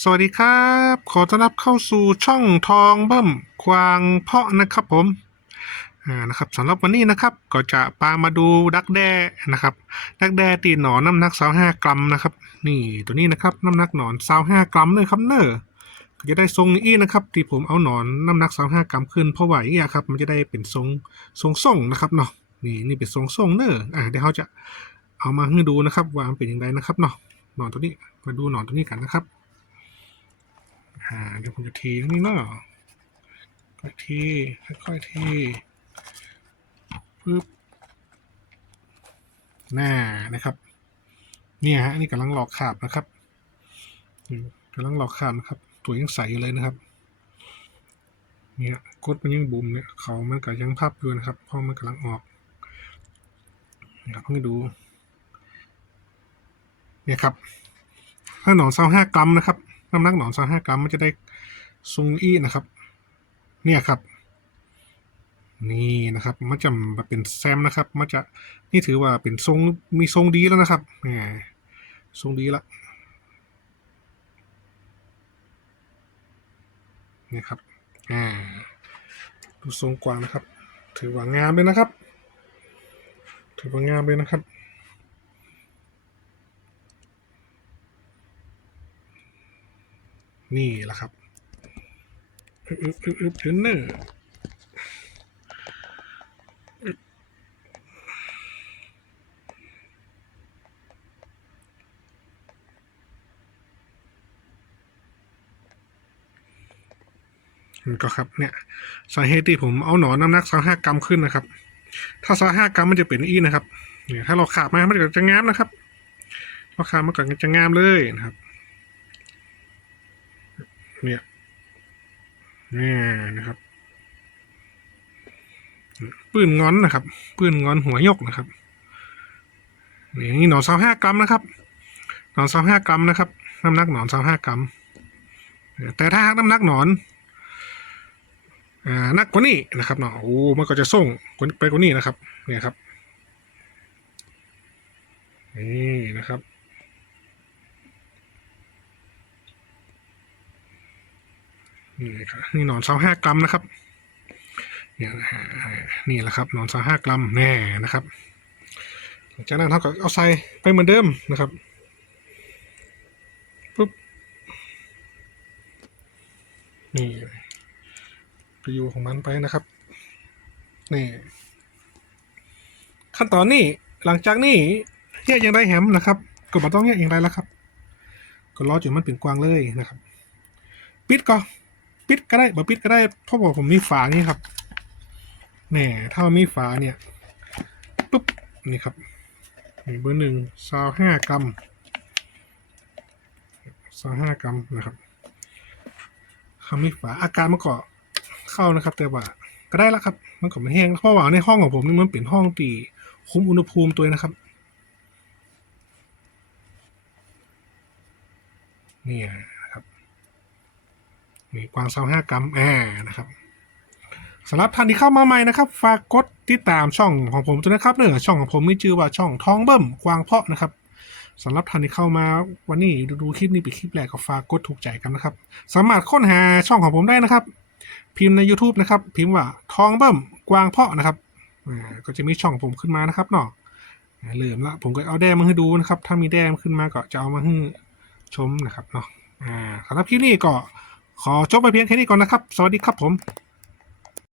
สวัสดีครับ ขอต้อนรับเข้าสู่ช่องทองเบิ้มควางเพาะนะครับผมอ่านะครับสำหรับวันนี้นะครับก็จะปามาดูดักแด้นะครับดักแด้ตีหนอนน้ำหนักสาวห้ากรัมนะครับ นี่ตัวนี้นะครับน้ำหนักหนอนสาวห้ากรัมเลยครับเนอะจะได้ทรงนี้นะครับที่ผมเอาหนอนน้ำหนักสาวห้ากรัมขึ้นเพราะว่าอี้ครับมันจะได้เป็นทรงทรงส่งนะครับเนาะนี่นี่เป็นทรงส่งเนอะอ่าเดี๋ยวเขาจะเอามาให้ดูนะครับว่ามันเป็นอย่างไรนะครับเนาะหนอนตัวนี้มาดูหนอนตัวนี้กันนะครับ อ่าเดี๋ยวผมจะทีนี้เนาะค่อยทีค่อยๆทีปึ๊บน่านะครับ เนี่ยฮะนี่กำลังหลอกขาบนะครับกำลังหลอกขาบนะครับ ตัวยังใสอยู่เลยนะครับ เนี่ยกดมันยังบุมเนี่ยเขามันก็ยังพับอยู่นะครับเพราะมันกำลังออกนะครับให้ดู เนี่ยครับถ้าหนอนเศร้าห้ากรัมนะครับ น้ำหนักหนอนสามห้ากรัมมันจะได้ซุงอี้นะครับ เนี่ยครับ นี่นะครับ มันจะมาเป็นแซมนะครับ มันจะนี่ถือว่าเป็นทรงมีทรงดีแล้วนะครับแหมทรงดีละนี่ครับอ่าดูทรงกวางนะครับ ถือว่างามเลยนะครับ ถือว่างามเลยนะครับ นี่แหละครับอึ๊บอึ๊บอึ๊บอึ๊บเทรนเนอร์ก็ครับเนี่ยสาเหตุที่ผมเอาหนอนน้ำหนักสห้ากรัมขึ้นนะครับ ถ้าสห้ากรัมมันจะเป็นอีนะครับเนี่ยถ้าเราขาบมามันก็จะงามนะครับเราขาบมันก็จะงามเลยนะครับ เนี่ยนี่นะครับ ปืนงอนนะครับ ปืนงอนหัวยกนะครับนี่นี่หนอนสามห้ากรัมนะครับหนอนสามห้ากรัมนะครับ น้ำหนักหนอนสามห้ากรัม แต่ถ้าน้ำหนักหนอนอ่านักกว่านี้นะครับเนาะโอ้มันก็จะส่งไปกว่านี้นะครับ เนี่ยครับนี่นะครับ นี่ครับนี่หนอนสาห้ากรัมนะครับเนี่ยนี่แหละครับหนอนสาห้ากรัมแน่นะครับจากนั้นเราก็เอาใส่ไปเหมือนเดิมนะครับปุ๊บนี่ไปอยู่ของมันไปนะครับนี่ขั้นตอนนี้หลังจากนี้แยกยังได้แฮมนะครับก็มาต้องแยกอย่างไรแล้วครับ ก็รอจนมันเป็นกวางเลยนะครับ ปิดก็ ปิดก็ได้บ่ปิดก็ได้เพราะว่าผมมีฝานี่ครับแหน่ถ้ามีฝาเนี่ยปุ๊บนี่ครับนี่เบอร์หนึ่งซาวห้ากรัมซาวห้ากรัมนะครับคำมีฝาอาการมันก็เข้านะครับ แต่ว่าก็ได้แล้วครับ มันก็ไม่แห้งเพราะว่าในห้องของผมนี่มันเป็นห้องตีคุมอุณหภูมิตัวนะครับนี่นะครับ นี่กวางเซาห้ากรัมแอนะครับสำหรับท่านที่เข้ามาใหม่นะครับ ฝากกดติดตามช่องของผมด้วยนะครับเนื่อะช่องของผมมีชื่อว่าช่องท้องเบิ่มกวางเพาะนะครับสำหรับท่านที่เข้ามาวันนี้ดูดูคลิปนี้เป็นคลิปแรกก็ฝากกดถูกใจกันนะครับ สามารถค้นหาช่องของผมได้นะครับ พิมพ์ใน YouTube นะครับ พิมพ์ว่าท้องเบิ่มกวางเพาะนะครับก็จะมีช่องผมขึ้นมานะครับเนาะเริ่มละผมก็เอาแดงมาให้ดูนะครับ ถ้ามีแดงขึ้นมาก็จะเอามาให้ชมนะครับเนาะสำหรับคลิปนี้ก็ ขอจบไปเพียงแค่นี้ก่อนนะครับ สวัสดีครับผม